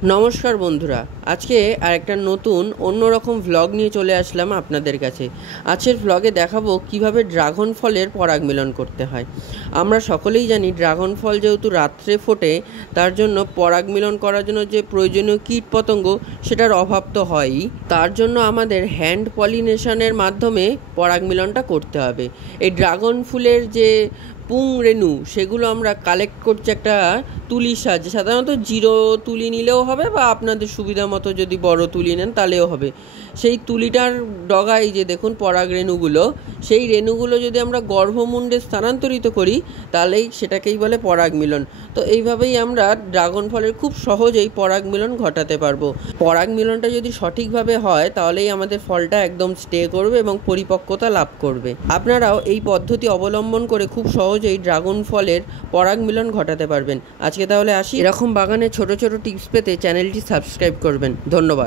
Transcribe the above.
নমস্কার বন্ধুরা, আজকে আরেকটা নতুন অন্যরকম ভ্লগ নিয়ে চলে আসলাম আপনাদের কাছে। আজকের ভ্লগে দেখাবো কিভাবে ড্রাগন ফলের পরাগ মিলন করতে হয়। আমরা সকলেই জানি ড্রাগন ফল যেহেতু রাত্রে ফোটে, তার জন্য পরাগ মিলন করার জন্য যে প্রয়োজনীয় কীটপতঙ্গ সেটার অভাব তো হয়ই। তার জন্য আমাদের হ্যান্ড পলিনেশনের মাধ্যমে পরাগ মিলনটা করতে হবে। এই ড্রাগন ফুলের যে পুং রেণু সেগুলো আমরা কালেক্ট করছি একটা তুলির সাহায্যে। সাধারণত জিরো তুলি নিলেও হবে, বা আপনাদের সুবিধা মতো যদি বড় তুলি নেন তাহলেও হবে। সেই তুলিটার ডগায় যে দেখুন পরাগ রেণুগুলো, সেই রেণুগুলো যদি আমরা গর্ভমুণ্ডে স্থানান্তরিত করি তাহলেই সেটাকেই বলে পরাগ মিলন। তো এইভাবেই আমরা ড্রাগন ফলের খুব সহজেই পরাগ মিলন ঘটাতে পারবো। পরাগ মিলনটা যদি সঠিকভাবে হয় তাহলেই আমাদের ফলটা একদম স্টে করবে এবং পরিপক্কতা লাভ করবে। আপনারাও এই পদ্ধতি অবলম্বন করে খুব সহজেই ড্রাগন ফলের পরাগ মিলন ঘটাতে পারবেন। আজকে তাহলে আসি। এরকম বাগানে ছোট ছোট টিপস পেতে চ্যানেলটি সাবস্ক্রাইব করবেন। ধন্যবাদ।